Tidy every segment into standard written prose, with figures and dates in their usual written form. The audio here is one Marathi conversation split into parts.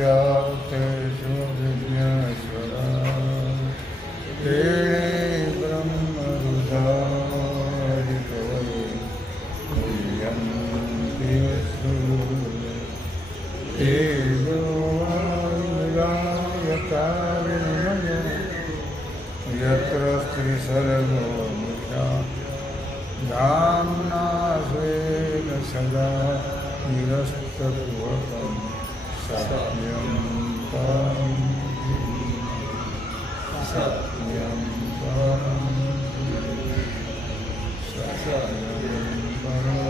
सर्वलोकैकनाथेषु विघ्नेश्वरा तेणे ब्रह्मरुद्रादिकवये प्रियन्ति ते गुरुवायुरायतारिणमय यत्र स्त्रीसर्गो मृषा धाम्ना स्वेन सदा निरस्तपूर्वकं सत्यं परं सत्यं परं सत्यं परं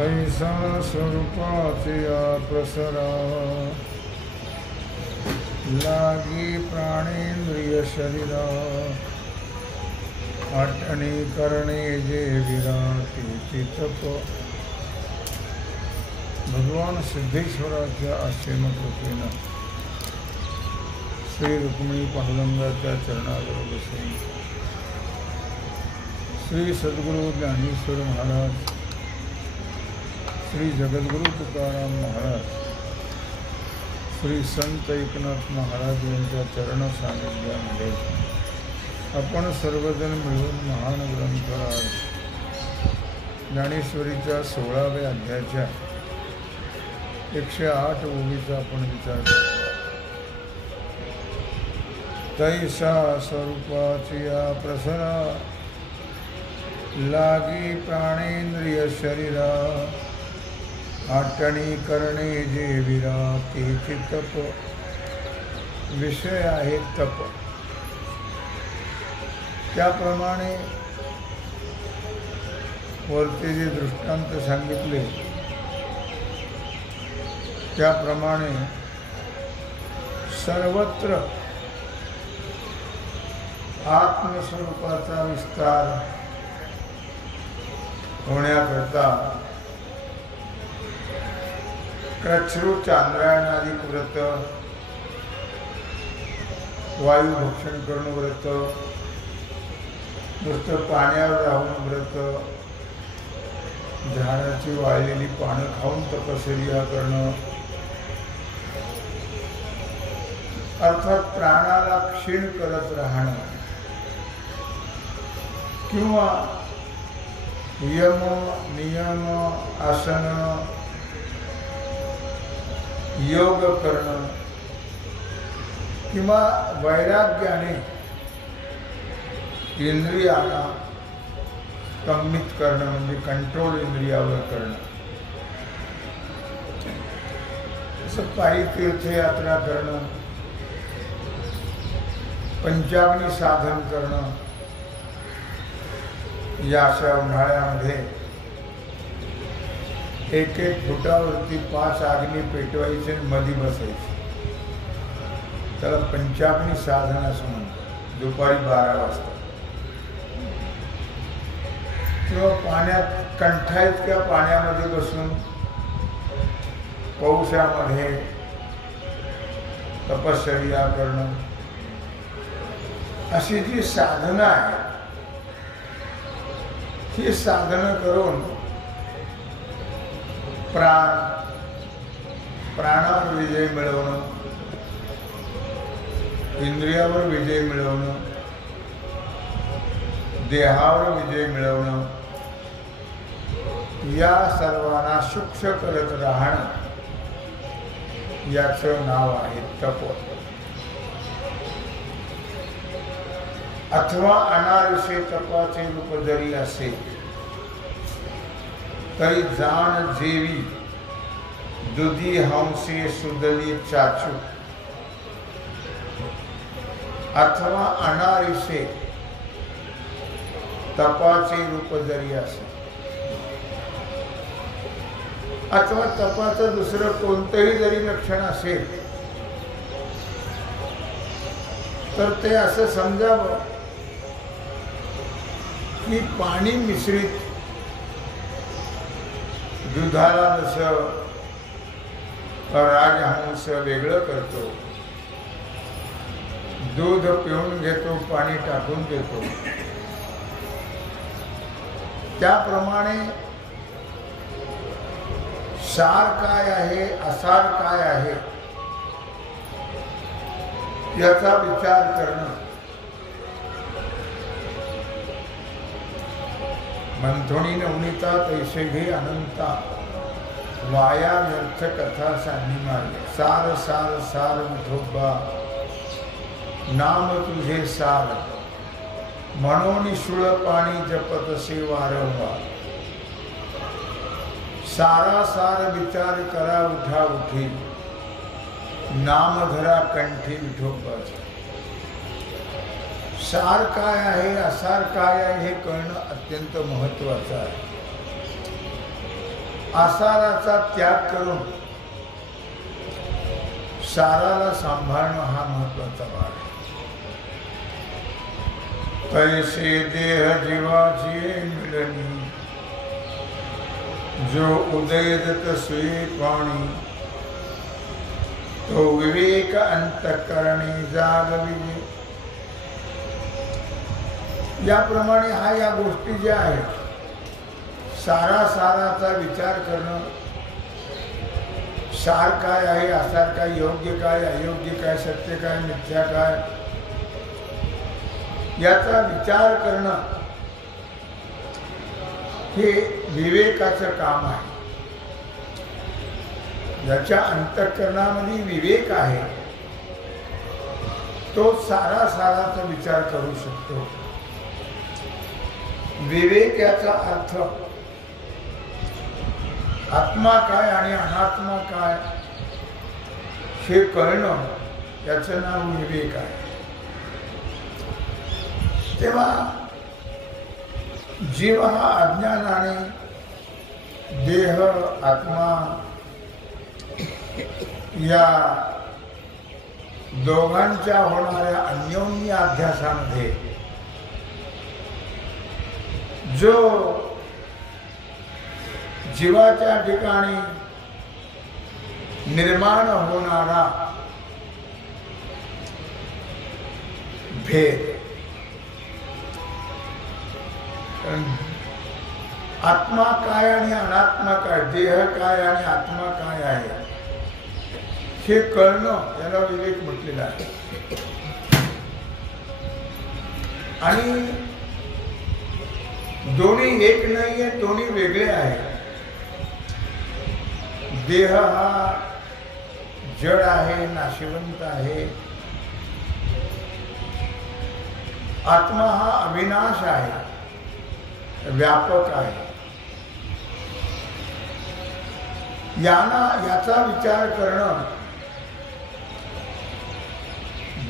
कैसा स्वरूपाचिया प्रसरा लागी प्राणेन्द्रिय शरीरा अटणी करणे जे विराटी चितप भगवान सिद्धेश्वराच्या आश्रम कृपेनं श्री रुक्मिणी पांडुरंगाच्या चरणावर बसून श्री सद्गुरु ज्ञानेश्वर महाराज, श्री जगद्गुरु तुकाराम महाराज, श्री संत एकनाथ महाराज यांच्या चरण सानिध्यामध्ये आपण सर्वजण मिळून महान ग्रंथराज ज्ञानेश्वरीच्या 16व्या अध्यायाच्या 108 ओवीचा आपण विचार करतो. तैसा स्वरूपाची या प्रसरा लागी प्राणेंद्रिय शरीरा आटणी करणे जे विराटी चितप. विषय आहे तप. त्याप्रमाणे वरती जे दृष्टांत सांगितले त्याप्रमाणे सर्वत्र आत्मस्वरूपाचा विस्तार होण्याकरता क्रच्छ्रू चांद्रायणादी व्रत, वायू भक्षण करणं व्रत, नुसतं पाण्यावर राहून व्रत, झाडाची वाळलेली पानं खाऊन तपश्चर्या करणं, अर्थात प्राणाला क्षीण करत राहणं, किंवा यम नियम आसन योग करणं, किंवा वैराग्याने इंद्रियांना संमित करणं म्हणजे कंट्रोल इंद्रियावर करणं. असं पायी तीर्थयात्रा करणं, पंचाग्नी साधन करणं. या अशा उन्हाळ्यामध्ये 1-1 फुटावरती 5 अग्नी पेटवायचे आणि मधी बसायचे. त्याला पंचाग्नी साधन असं म्हणतात. दुपारी 12 वाजता किंवा पाण्यात कंठाइतक्या पाण्यामध्ये बसून पौषामध्ये तपश्चर्या करणं. अशी जी साधना आहे ही साधनं करून प्राणावर विजय मिळवणं, इंद्रियावर विजय मिळवणं, देहावर विजय मिळवणं, या सर्वांना सूक्ष्म करत राहणं याचं नाव आहे तप. अथवा अनाविषय तपाचे रूप जरी असेल तरी जाण जेवी दुधी हंसे सुदली चाचू. अथवा अनाविषय तपाचे रूप जरी असेल अथवा तपाचं दुसरं कोणतंही जरी लक्षण असेल तर ते असं समजावं की पाणी मिश्रित दुधाला जसं राजहंस वेगळं करतो, दूध पिऊन घेतो, पाणी टाकून देतो, त्याप्रमाणे सार काय आहे, असार काय आहे याचा विचार करणं. मंथोणी नवनीता तैसे घे अनंता, वाया व्यर्थ कथा सांनी मार्ग. सार सार सार विठोबा, नाम तुझे सार, म्हणून शुळ पाणी जपतसे वारंवार. सारा सार विचार करा उठा उठी, नाम धरा कंठी विठोबाचे. सार काय आहे, असार काय आहे हे कळणं अत्यंत महत्वाचं आहे. आसाराचा त्याग करून साराला सांभाळणं हा महत्वाचा भाग आहे. तैसे देह जीवाची मिळणी, जो उदयत सुई पाणी, तो विवेक अंतःकरणी जागविजे. याप्रमाणे हा या गोष्टी ज्या आहेत, सारा साराचा विचार करणं, सार काय आहे, असार काय, योग्य काय, अयोग्य काय, सत्य काय, मिथ्या काय, याचा विचार करणं हे विवेकाचं काम आहे. ज्याच्या अंतःकरणामध्ये विवेक आहे तो सारा साराचा विचार करू शकतो. विवेक याचा अर्थ आत्मा काय आणि अनात्मा काय हे कळणं, याचं नाव विवेक आहे. तेव्हा जीव हा अज्ञानाने देह आत्मा या दोघांच्या होणाऱ्या अन्योन्य अध्यासामध्ये जो जीवाच्या ठिकाणी निर्माण होणारा भेद, आत्मा काय आणि अनात्मा काय, देह काय आणि आत्मा काय आहे हे कळणं, याला विवेक म्हटलेलं आहे. आणि दोन्ही एक नाहीये, दोन्ही वेगळे आहेत. देह हा जड आहे, नाशिवंत आहे. आत्मा हा अविनाश आहे, व्यापक आहे. याचा विचार करणं,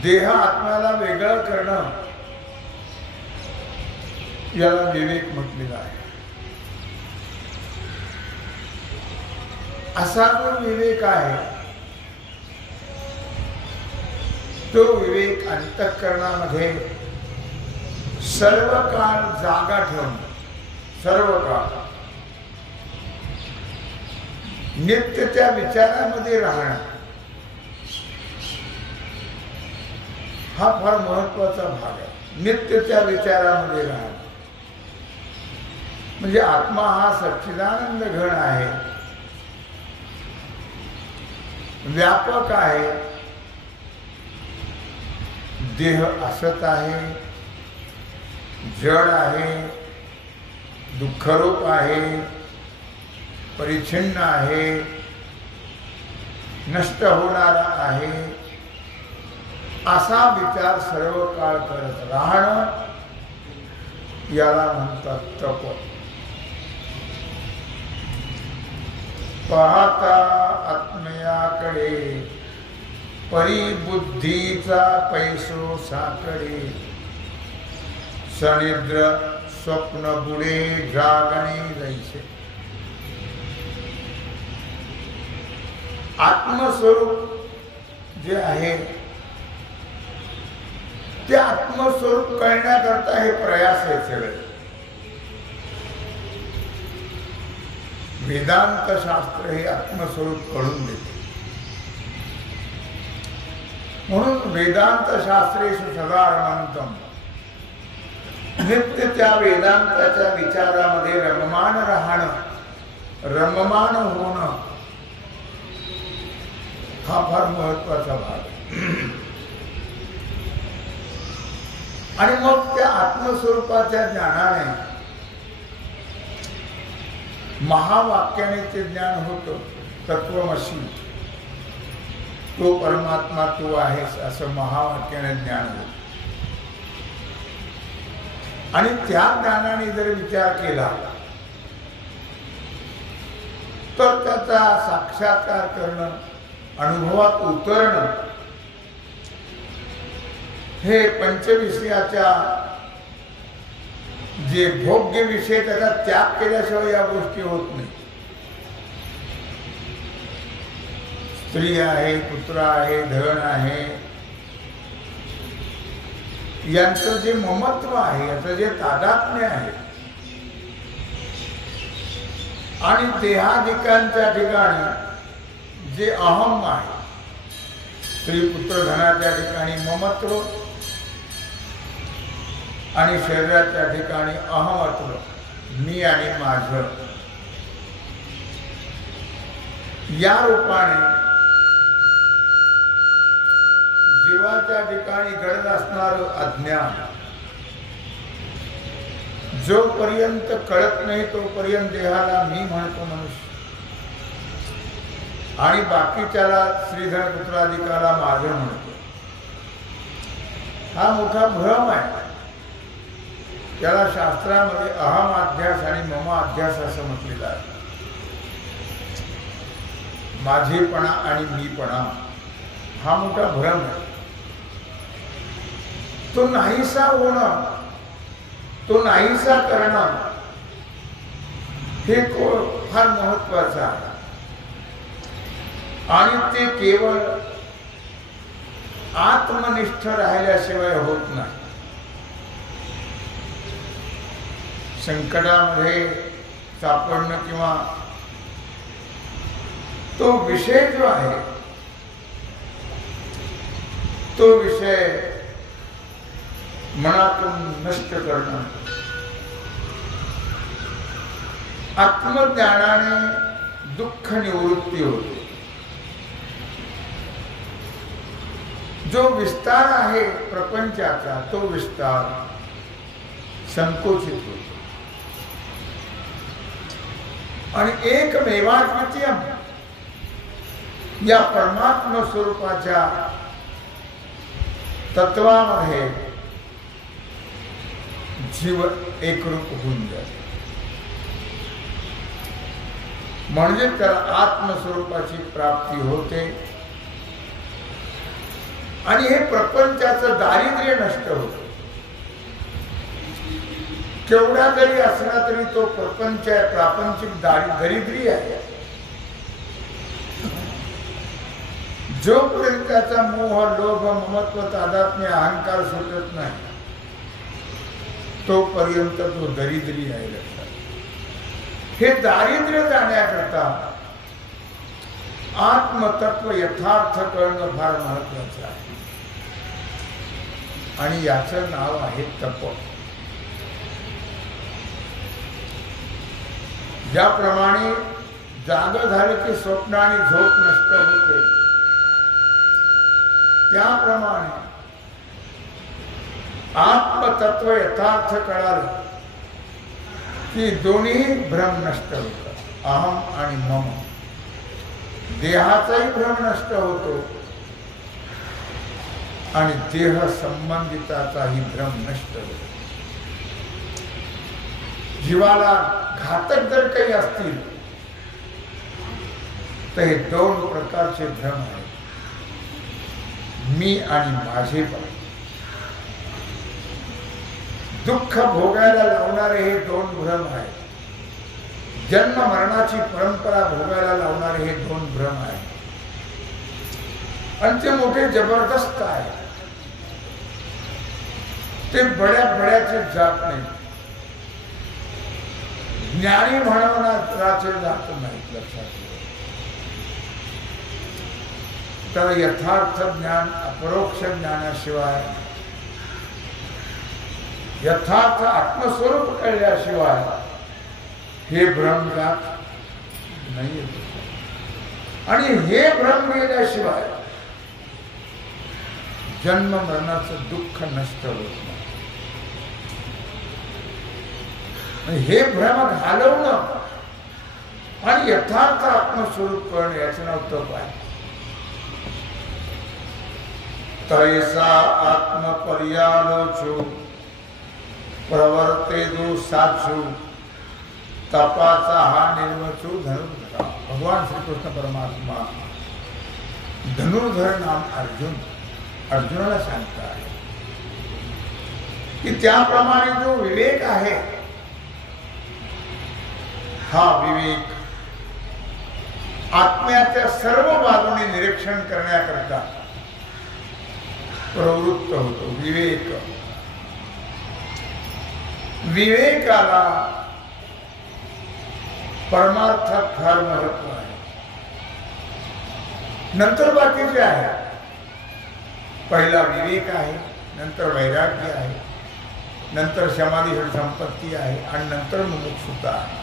देह आत्म्याला वेगळं करणं, याला विवेक म्हटलेला आहे. असा जो विवेक आहे तो विवेक अंतःकरणामध्ये सर्व काळ जागा ठेवणं, सर्व काळ नित्य त्या विचारामध्ये राहणं, हा फार महत्वाचा भाग आहे. नित्य त्या विचारामध्ये राहणं म्हणजे आत्मा हा सच्चिदानंद घन आहे, व्यापक आहे. देह असत आहे, जड आहे, दुःखरूप आहे, परिच्छिन्न आहे, नष्ट होणारा आहे. असा विचार सर्व काळ करत राहणं याला म्हणतात तप. पाहता आत्मयाकडे परिबुद्धीचा पैसो साकडे, सनिद्र स्वप्न बुडे जागणे जैसे. आत्मस्वरूप जे आहे ते आत्मस्वरूप कळण्याकरता हे प्रयास आहे सगळे. वेदांत शास्त्र हे आत्मस्वरूप कळून देते. म्हणून वेदांत शास्त्रेषु सदा रमन्तम, नित्य त्या वेदांताच्या विचारामध्ये रममान राहणं, रममान होणं हा फार महत्वाचा भाग आहे. आणि मग त्या आत्मस्वरूपाच्या ज्ञानाने महावाक्याने ते ज्ञान होतं. तत्वमसी, तो परमात्मा तू आहेस असं महावाक्याने ज्ञान होतं. आणि त्या ज्ञानाने जर विचार केला तर त्याचा साक्षात्कार करणं, अनुभवात उतरणं हे पंचविषयाच्या जे भोग्य विषय त्याचा त्याग केल्याशिवाय या गोष्टी होत नाही. स्त्री आहे, पुत्र आहे, धन आहे, यांचं जे ममत्व आहे, याचं जे तादात्म्य आहे, आणि देहाधिकांच्या ठिकाणी जे अहम आहे, स्त्री पुत्र धनाच्या ठिकाणी ममत्व आणि शरीराच्या ठिकाणी अहमत्व, मी आणि माझं, या रूपाने जीवाच्या ठिकाणी घडत असणारं अज्ञान जोपर्यंत कळत नाही तोपर्यंत देहाला मी म्हणतो मनुष्य, आणि बाकीच्याला श्रीधर पुत्राधिकाला माझं म्हणतो. हा मोठा भ्रम आहे. त्याला शास्त्रामध्ये अहम अध्यास आणि मम अध्यास असं म्हटलेलं आहे. माझेपणा आणि मीपणा हा मोठा भ्रम आहे. तो नाहीसा होणं, तो नाहीसा करणं हे फार महत्वाचं आहे. आणि ते केवळ आत्मनिष्ठ राहिल्याशिवाय होत नाही. संकटामध्ये सापडणं किंवा तो विषय जो आहे तो विषय मनातून नष्ट करणं, आत्मज्ञानाने दुःख निवृत्ती होते. जो विस्तार आहे प्रपंचाचा तो विस्तार संकोचित होतो. आणि एकमेवाद्वितीयम या परमात्म स्वरूपाच्या तत्वामध्ये जीव एकरूप होऊन जातो. म्हणजे त्याला आत्मस्वरूपाची प्राप्ती होते आणि हे प्रपंचाचं दारिद्र्य नष्ट होतं. केवढा जरी असला तरी तो प्रपंच आहे, प्रापंचिक दारिद्र्य आहे. जोपर्यंत त्याचा मोह, लोभ, ममत्व, तादात्म्य, अहंकार सुटत नाही तोपर्यंत तो दरिद्री आहे. लक्षात, हे दारिद्र्य जाण्याकरता आत्मतत्व यथार्थ करणं फार महत्वाचं आहे. आणि याचं नाव आहे तप. ज्याप्रमाणे जाग झालं की स्वप्न आणि झोप नष्ट होते, त्याप्रमाणे आत्मतत्व यथार्थ कळालं की दोन्ही भ्रम नष्ट होतात. अहम आणि मम, देहाचाही भ्रम नष्ट होतो आणि देह संबंधिताचाही भ्रम नष्ट होतो. जीवाला घातक जर काही असतील तर हे दोन प्रकारचे भ्रम आहेत, मी आणि माझेपण. दुःख भोगायला लावणारे हे दोन भ्रम आहेत. जन्म मरणाची परंपरा भोगायला लावणारे हे दोन भ्रम आहेत. आणि ते मोठे जबरदस्त आहे. ते बड्याचे जात नाही. ज्ञानी म्हणवणाचे जात नाहीत. लक्षात ठेवा. तर यथार्थ ज्ञान अपरोक्ष ज्ञानाशिवाय, यथार्थ आत्मस्वरूप कळल्याशिवाय हे भ्रम जात नाही. आणि हे भ्रम गेल्याशिवाय जन्म मरणाचं दुःख नष्ट होत नाही. हे भ्रम घालवणं आणि यथार्थ आत्मस्वरूप करणं याचं नाव तप आहे. तैसा आत्मपर्यालोचो प्रवर्तेदो साचू तपाचा हा निर्वचो धनुर्धरा. भगवान श्रीकृष्ण परमात्मा धनुर्धर नाम अर्जुनाला सांगता आहे की त्याप्रमाणे जो विवेक आहे, हा विवेक आत्म्याच्या सर्व बाजूने निरीक्षण करण्याकरता प्रवृत्त होतो. विवेकाला परमार्थात फार महत्व आहे. नंतर बाकीचे आहे. पहिला विवेक आहे, नंतर वैराग्य आहे, नंतर समाधी संपत्ती आहे आणि नंतर मुमुक्षुता आहे.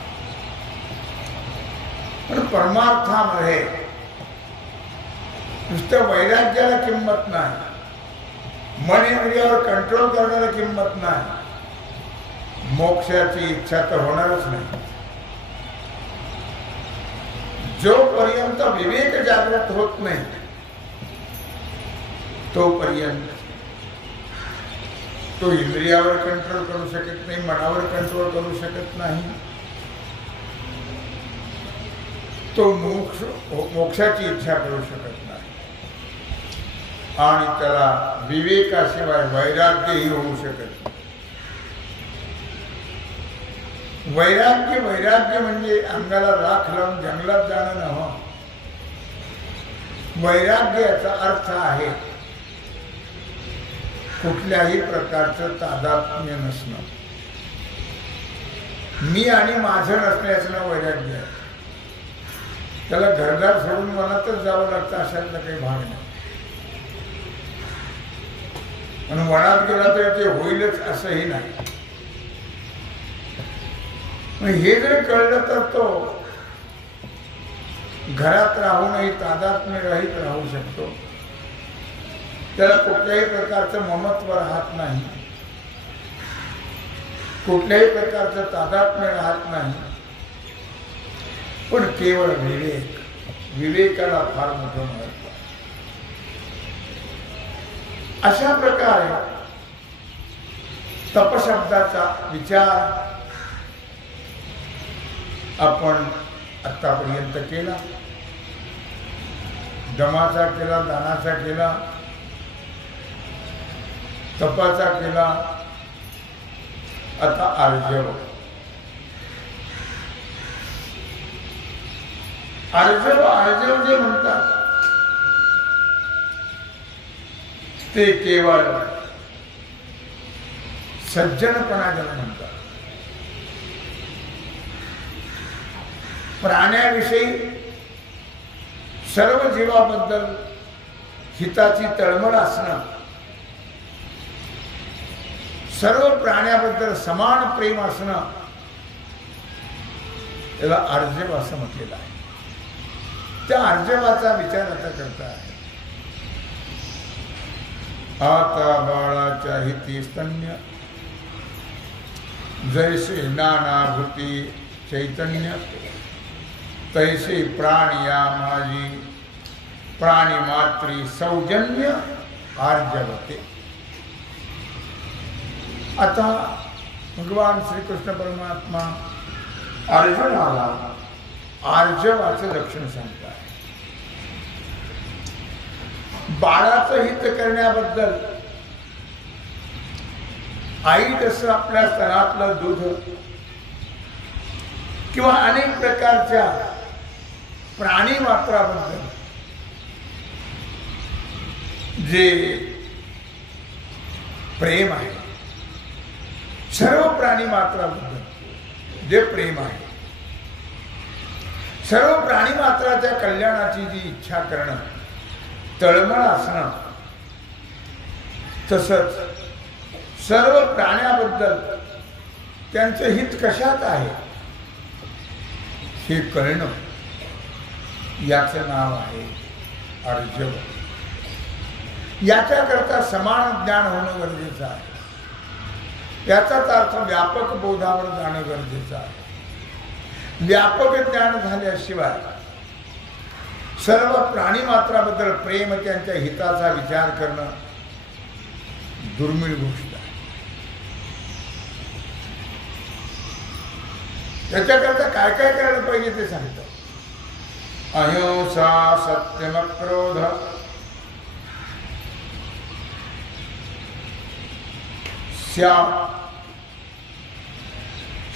पण परमार्थामध्ये नुसत्या वैराग्याला किंमत नाही, मन इंद्रियावर कंट्रोल करण्याला किंमत नाही, मोक्षाची इच्छा तर होणारच नाही. जोपर्यंत विवेक जागृत होत नाही तोपर्यंत तो इंद्रियावर कंट्रोल करू शकत नाही, मनावर कंट्रोल करू शकत नाही, तो मोक्षाची इच्छा करू शकत नाही. आणि त्याला विवेकाशिवाय वैराग्यही होऊ शकत नाही. वैराग्य म्हणजे अंगाला राख लावून जंगलात जाणं नव्हे. वैराग्य याचा अर्थ आहे कुठल्याही प्रकारचं तादात्म्य नसणं. मी आणि माझं नसण्याचं नाव वैराग्य आहे. त्याला घरदार सोडून वनातच जावं लागतं अशातला काही भाग नाही. आणि वनात गेला तर ते होईलच असंही नाही. हे जर कळलं तर तो घरात राहूनही तादात्म्य रहित राहू शकतो. त्याला कुठल्याही प्रकारचं ममत्व राहत नाही, कुठल्याही प्रकारचं तादात्म्य राहत नाही. पण केवळ विवेकाला फार मोठं महत्व. अशा प्रकारे तपशब्दाचा विचार आपण आतापर्यंत केला. दमाचा केला, दानाचा केला, तपाचा केला. आता आर्जव जे म्हणतात ते केवळ सज्जनपणा ज्याला म्हणतात. प्राण्याविषयी सर्व जीवाबद्दल हिताची तळमळ असणं, सर्व प्राण्याबद्दल समान प्रेम असणं, याला आर्जव असं म्हटलेलं आहे. त्या आर्जवाचा विचार आता करता आहे. आता बाळाच्या हिती स्तन्य, जैसे नानाभूती चैतन्य, तैसे प्राणिया माझी प्राणी मात्री सौजन्य आर्जवते. आता भगवान श्रीकृष्ण परमात्मा अर्जुनाला आर्जवाचं लक्षण सांगतात. बाळाचं हित करण्याबद्दल आई जसं आपल्या स्तनातलं दूध किंवा अनेक प्रकारच्या प्राणी मात्राबद्दल जे प्रेम आहे, सर्व प्राणी मात्राबद्दल जे प्रेम आहे, सर्व प्राणी मात्राच्या कल्याणाची जी इच्छा करणं, तळमळ असणं, तसंच सर्व प्राण्याबद्दल त्यांचं हित कशात आहे हे कळणं, याचं नाव आहे अर्जव. याच्याकरता समान ज्ञान होणं गरजेचं आहे. याचाच अर्थ व्यापक बोधावर जाणं गरजेचं आहे. व्यापक ज्ञान झाल्याशिवाय सर्व प्राणीमात्राबद्दल प्रेम, त्यांच्या हिताचा विचार करणं दुर्मिळ गोष्ट आहे. त्याच्याकरता काय काय करायला पाहिजे ते सांगतो. अहिंसा, सत्यमक्रोध, श्याम,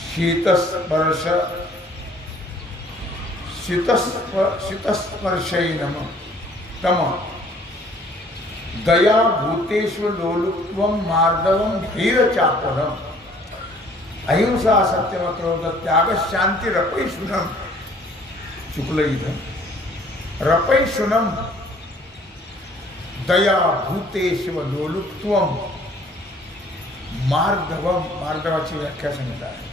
शीतस्पर्श, शीतस्पर्शैनम, तम, दया, भूतेषु लोलुप्त्वं, मार्दवं, धीरचापलम्. अहिंसा, सत्यमक्रोध, त्याग, शांती, रपैशुनम. चुकलं इथं. रपैशुनम, दया, भूतेषु लोलुप्त्वं, मार्दवम. मार्दवाची व्याख्या सांगत आहे.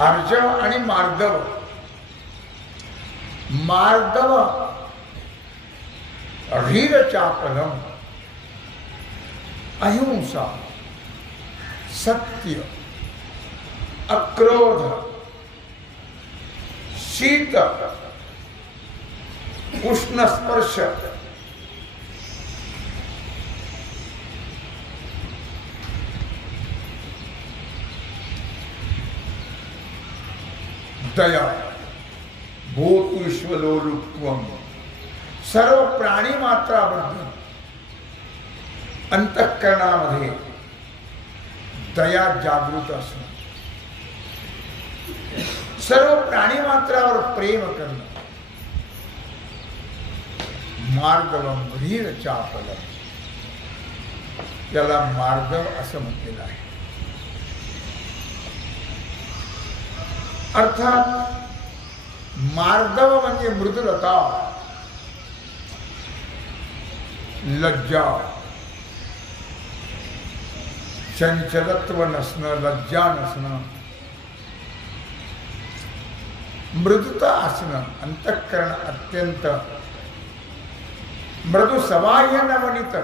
अर्जव आणि मार्दव. मार्दव धीरचापलम, अहिंसा, सत्य, अक्रोध, शीत, उष्ण स्पर्श, दया, भूतविश्वलोलुप्त्वं. सर्व प्राणी मात्राबद्दल अंतःकरणामध्ये दया जागृत असणं, सर्व प्राणी मात्रावर प्रेम करणं. मार्दवम, धीरचापलम, याला मार्दव असं म्हटलेलं आहे. अर्थात मार्दव म्हणजे मृदुलता, लज्जा, चंचलत्व नसणं, लज्जा नसणं, मृदुता असणं, अंतःकरण अत्यंत मृदु सवाह्य नवनीत,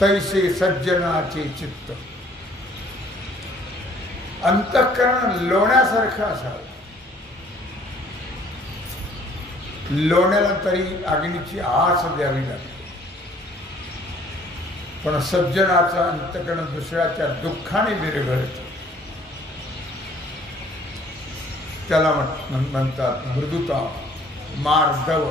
तैसे सज्जनाचे चित्त. अंतःकरण लोण्यासारखं असावं. लोण्याला तरी अग्नीची आस द्यावी लागते, पण सज्जनाचं अंतःकरण दुसऱ्याच्या दुःखाने विरघळतं. त्याला म्हणतात मृदुता, मार्दव.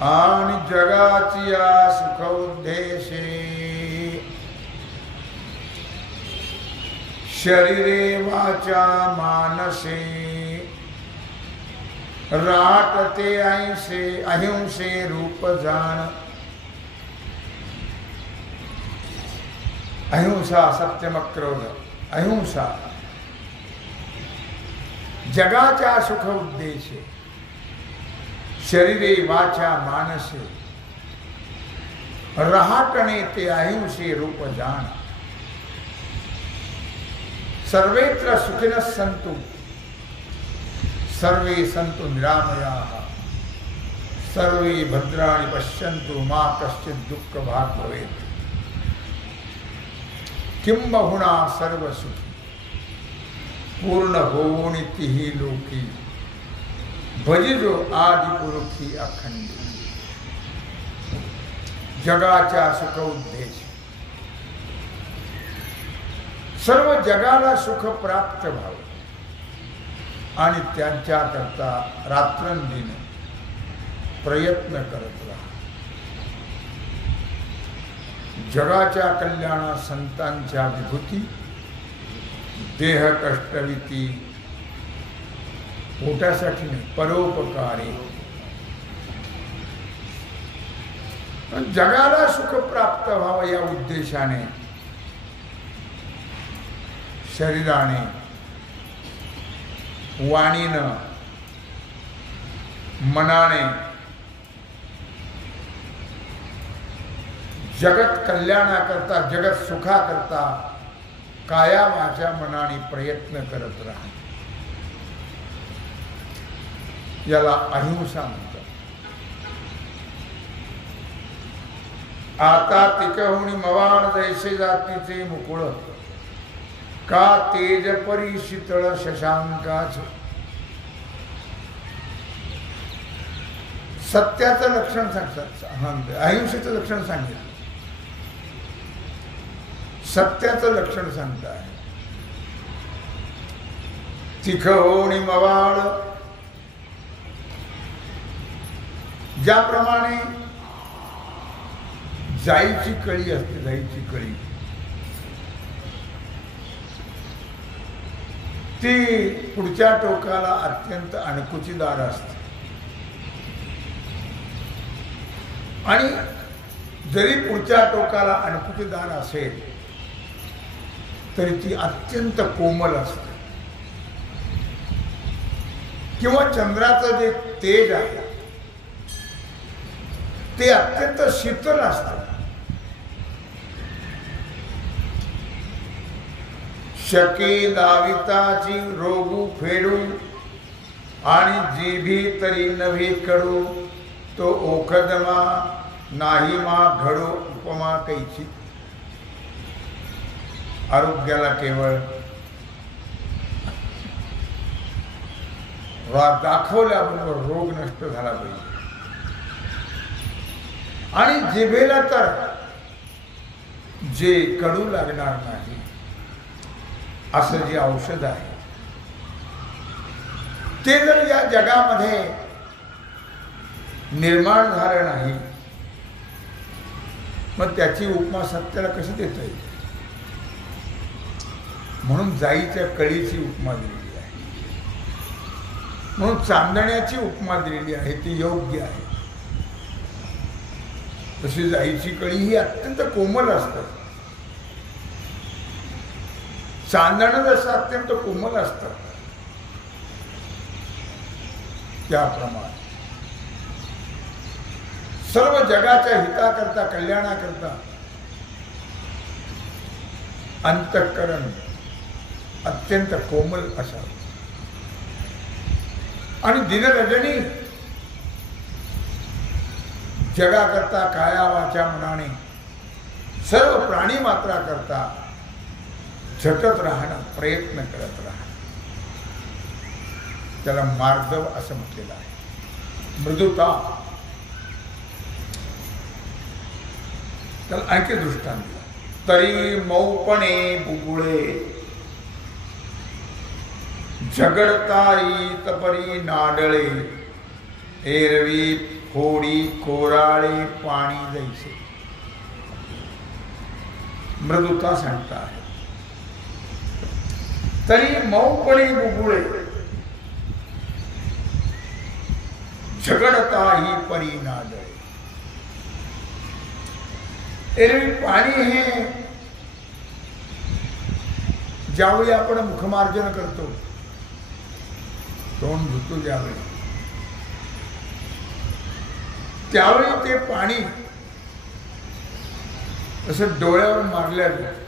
आणि जगाची या सुख उद्देशे शरीरे वाचा मानसे राटते अहिंसे रूप जाण. अहिंसा, सत्यमक्रोध. अहिंसा जगाच्या सुख उद्देशे शरीरे वाचा मानसे रहाटणे ते अहिंसे रूप जाण. सर्वेत्र सुखिनः सन्तु सर्वे सन्तु निरामयाः सर्वे भद्राणि पश्यन्तु मा कश्चित् दुःखभाग् भवेत्. किं बहुना सर्वसुखी पूर्ण होणीतिहि लोकी भजिजो आदि पुरुषी अखंड. जगाच्या सुख उद्देश सर्व जगाला सुख प्राप्त व्हावं आणि त्यांच्याकरता रात्रंदिन प्रयत्न करत राहा. जगाच्या कल्याणा संतांच्या विभूती देह कष्टविती पोटासाठी नाही, परोपकारी. जगाला सुख प्राप्त व्हावं या उद्देशाने शरीराने, वाणीनं, मनाने जगत कल्याणाकरता, जगत सुखाकरता काया वाचा मनाने प्रयत्न करत राहा. याला अहिंसा म्हणतात. आता तिकहुनी मवाळ जैसे जातीचे मुकुळ, का तेज परी शीतळ शशांकाच. सत्याचं लक्षण सांगतात, अहिंसेचं लक्षण सांगितलं, सत्याचं लक्षण सांगताय. तिखवणी मवाळ, ज्याप्रमाणे जाईची कळी असते, जाईची कळी ती पुढच्या टोकाला अत्यंत अणकुचीदार असते आणि जरी पुढच्या टोकाला अणकुचीदार असेल तरी ती अत्यंत कोमल असते. किंवा चंद्राचं जे तेज आहे ते अत्यंत शीतल असतं. शके दाविताची रोगू फेडू आणि जीभी तरी नव्हे कडू, तो ओखदमा नाही मा घडो उपमा कैची. आरोग्याला केवळ दाखवल्याबरोबर रोग नष्ट झाला पाहिजे आणि जिभेला तर जे कडू लागणार नाही असं जे औषध आहे ते जर या जगामध्ये निर्माण झालं नाही मग त्याची उपमा सत्याला कशी देता येईल. म्हणून जाईच्या कळीची उपमा दिलेली आहे, म्हणून चांदण्याची उपमा दिलेली आहे, ती योग्य आहे. तशी जाईची कळी ही अत्यंत कोमल असतं, चांदणं जसं अत्यंत कोमल असतं त्याप्रमाणे सर्व जगाच्या हिताकरता, कल्याणाकरता अंतःकरण अत्यंत कोमल असावं. आणि दिनरजनी जगाकरता काया वाचा मनाने सर्व प्राणी मात्रा करता झटत राहणं, प्रयत्न करत राहणं, त्याला मार्दव असं म्हटलेलं आहे. मृदुता, त्याला आणखी दृष्टांत दिला. तरी मौपणे बुबुळे झगडताई तपरी नाडळे, एरवी फोडी कोराळे पाणी जैसे. मृदुता सांगता आहे. तरी मौपणे बुबुळे झगडताही परी नाडळे. एरवी पाणी हे ज्यावेळी आपण मुखमार्जन करतो, तोंड धुतो ज्यावेळी, त्यावेळी ते पाणी असं डोळ्यावर मारल्यावर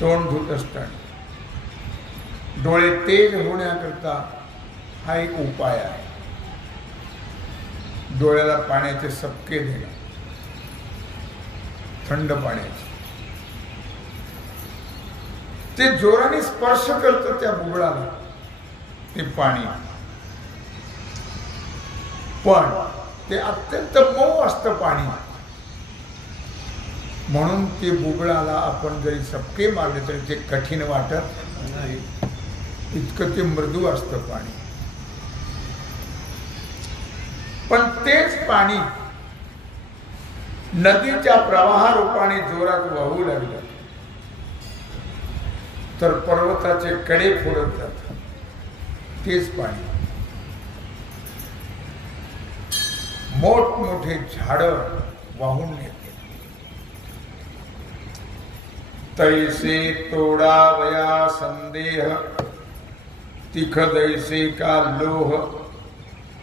तोंड धुत असताना डोळे तेज होण्याकरता हा एक उपाय आहे. डोळ्याला पाण्याचे सपके देणं, थंड पाण्याचे, ते जोराने स्पर्श करतं त्या बुबुळाला ते पाणी, पण ते अत्यंत मऊ असतं पाणी. म्हणून ते बुबुळाला आपण जरी सपके मारले तरी ते कठीण वाटत नाही, इतकं ते मृदू असतं पाणी. पण तेच पाणी नदीच्या प्रवाहारूपाने जोरात वाहू लागलं तर पर्वताचे कडे फोडत जातात, तेच पाणी. मोठमोठे झाडं वाहून नेते. तैसे तोडावया संदेह, तिख दैसे का लोह,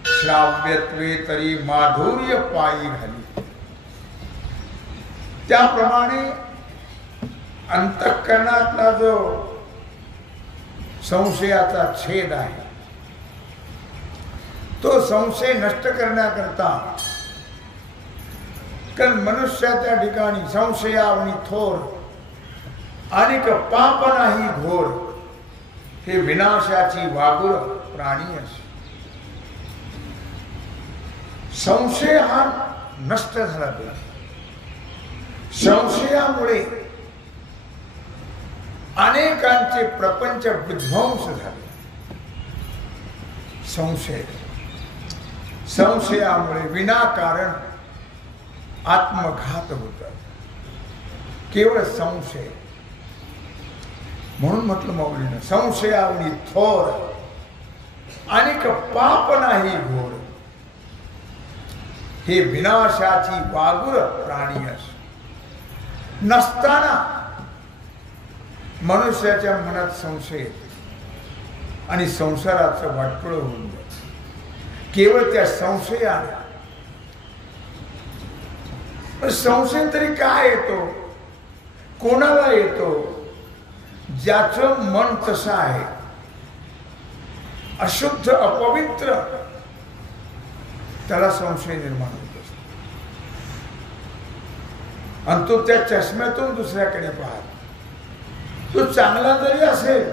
श्राव्यत्वे तरी माधुर्य पायी घाली. त्याप्रमाणे अंतःकरणातला जो संशयाचा छेद आहे, तो संशय नष्ट करण्याकरता, कारण मनुष्याच्या ठिकाणी संशयावनी थोर आणि पाप नाही घोर, हे विनाशाची वागुर प्राणी असे. संशय हा नष्ट झाला पाहिजे. संशयामुळे अनेकांचे प्रपंच विध्वंस झाले. संशयामुळे विनाकारण आत्मघात होतात. केवळ संशय. म्हणून म्हटलं मौलीनं, संशयावनी थोर आणि पाप नाही घोर, हे विनाशाची वागुर प्राणी असे. नसताना मनुष्याच्या मनात संशय येतो आणि संसाराचं वाटोळ होऊन जातं केवळ त्या संशयाने. संशय तरी काय येतो, कोणाला येतो? ज्याचं मन तसं आहे, अशुद्ध अपवित्र, त्याला संशय निर्माण होत असतो. आणि तो त्या चष्म्यातून दुसऱ्याकडे पाहतो. तो चांगला जरी असेल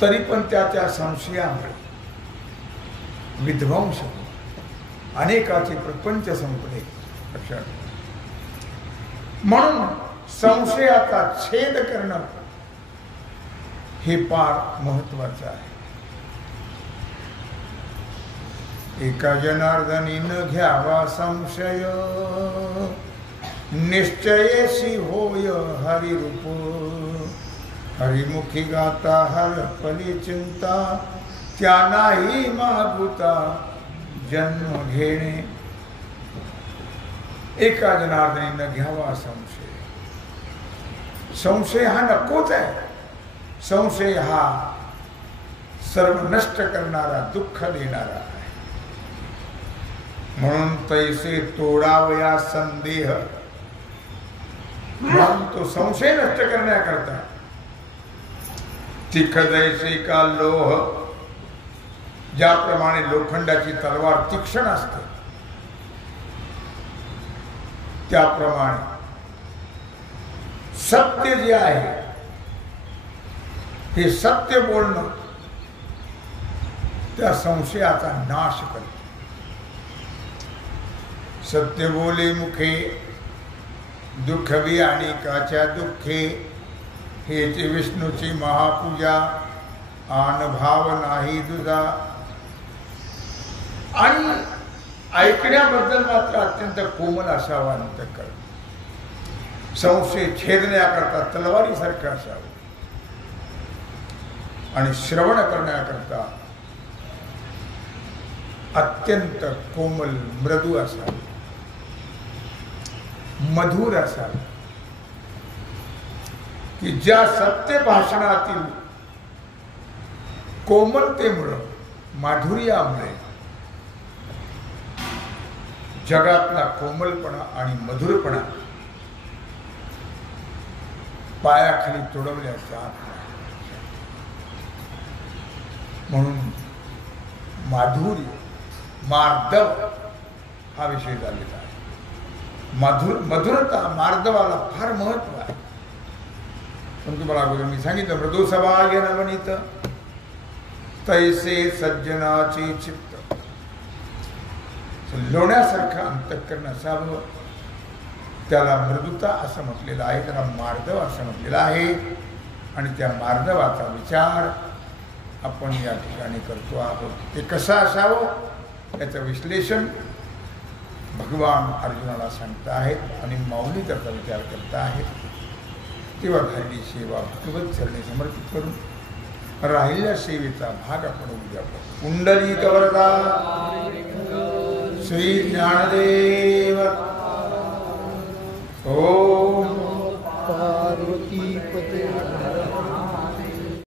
तरी पण त्या संशयामुळे विध्वंस, अनेकाचे प्रपंच संपले. म्हणून संशयाचा छेद करणं हे फार महत्वाचं आहे. एका जनार्दनीनं घ्यावा संशय, निश्चयेशी होय हरिरूप. हरिमुखी गाता हर फली चिंता, त्या नाही मागुता जन्म घेणे. एका जनार्दनीनं घ्यावा संशय. संशय हा नकोच आहे. संशय हा सर्व नष्ट करणारा, दुःख देणारा आहे. म्हणून तैसे तोडावया संदेह. म्हणून तो संशय नष्ट करण्याकरता तिख दैसे का लोह, ज्याप्रमाणे लोखंडाची तलवार तीक्ष्ण असते, त्याप्रमाणे सत्य जे आहे, हे सत्य बोलणं त्या संशयाचा नाश करते. सत्य बोले मुखे, दुःखवी आणि काच्या दुःखे, हेच विष्णूची महापूजा, आन भाव नाही दुजा. आणि ऐकण्याबद्दल मात्र अत्यंत कोमल असावा अंतःकरण. संशय छेदण्याकरता तलवारीसारखं असावं आणि श्रवण करण्याकरता अत्यंत कोमल, मृदू असावं, मधुर असावं, की ज्या सत्य भाषणातील कोमलतेमुळे, माधुर्यामुळे जगातला कोमलपणा आणि मधुरपणा पायाखाली तुडवल्या जात. म्हणून माधुर्य, मार्दव हा विषय झालेला आहे. मधुरता, मार्दवाला फार महत्व आहे. पण तुम्हाला अगोदर मी सांगितलं, मृदू सभाग्य नवनीत तैसे सज्जनाचे चित्त. लोण्यासारखं अंतःकरण असावं, त्याला मृदुता असं म्हटलेलं आहे, त्याला मार्दव असं म्हटलेलं आहे. आणि त्या मार्दवाचा विचार आपण या ठिकाणी करतो आहोत. ते कसं असावं याचं विश्लेषण भगवान अर्जुनाला सांगता आहेत आणि मौली त्याचा विचार करता आहेत. तेव्हा घडली सेवा भगवत चरणी समर्पित करून राहिल्या सेवेचा भाग आपण उद्या करू. पुंडलिक वरदा श्री ज्ञानदेव. ओम पार्वती पते.